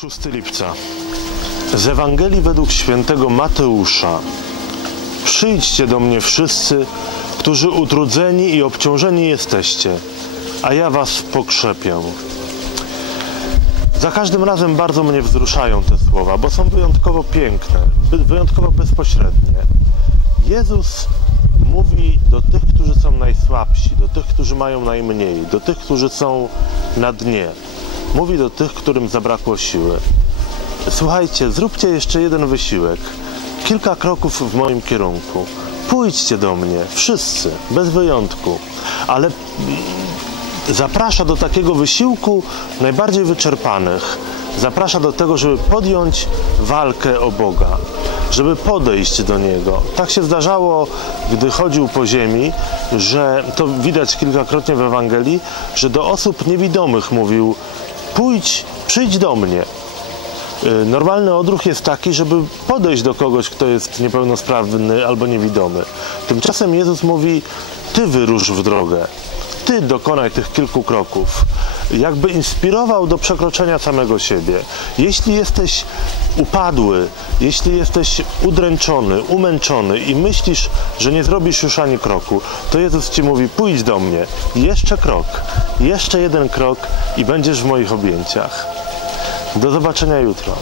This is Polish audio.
6 lipca. Z Ewangelii według świętego Mateusza. Przyjdźcie do mnie wszyscy, którzy utrudzeni i obciążeni jesteście, a ja was pokrzepię. Za każdym razem bardzo mnie wzruszają te słowa, bo są wyjątkowo piękne, wyjątkowo bezpośrednie. Jezus mówi do tych, którzy są najsłabsi, do tych, którzy mają najmniej, do tych, którzy są na dnie. Mówi do tych, którym zabrakło siły. Słuchajcie, zróbcie jeszcze jeden wysiłek. Kilka kroków w moim kierunku. Pójdźcie do mnie, wszyscy, bez wyjątku. Ale zaprasza do takiego wysiłku najbardziej wyczerpanych. Zaprasza do tego, żeby podjąć walkę o Boga, żeby podejść do Niego. Tak się zdarzało, gdy chodził po ziemi, że to widać kilkakrotnie w Ewangelii, że do osób niewidomych mówił: Pójdź, przyjdź do mnie. Y, Normalny odruch jest taki, żeby podejść do kogoś, kto jest niepełnosprawny albo niewidomy. Tymczasem Jezus mówi: Ty wyrusz w drogę, ty dokonaj tych kilku kroków. Jakby inspirował do przekroczenia samego siebie. Jeśli jesteś upadły, jeśli jesteś udręczony, umęczony i myślisz, że nie zrobisz już ani kroku, to Jezus ci mówi: Pójdź do mnie, jeszcze krok, jeszcze jeden krok i będziesz w moich objęciach. Do zobaczenia jutro.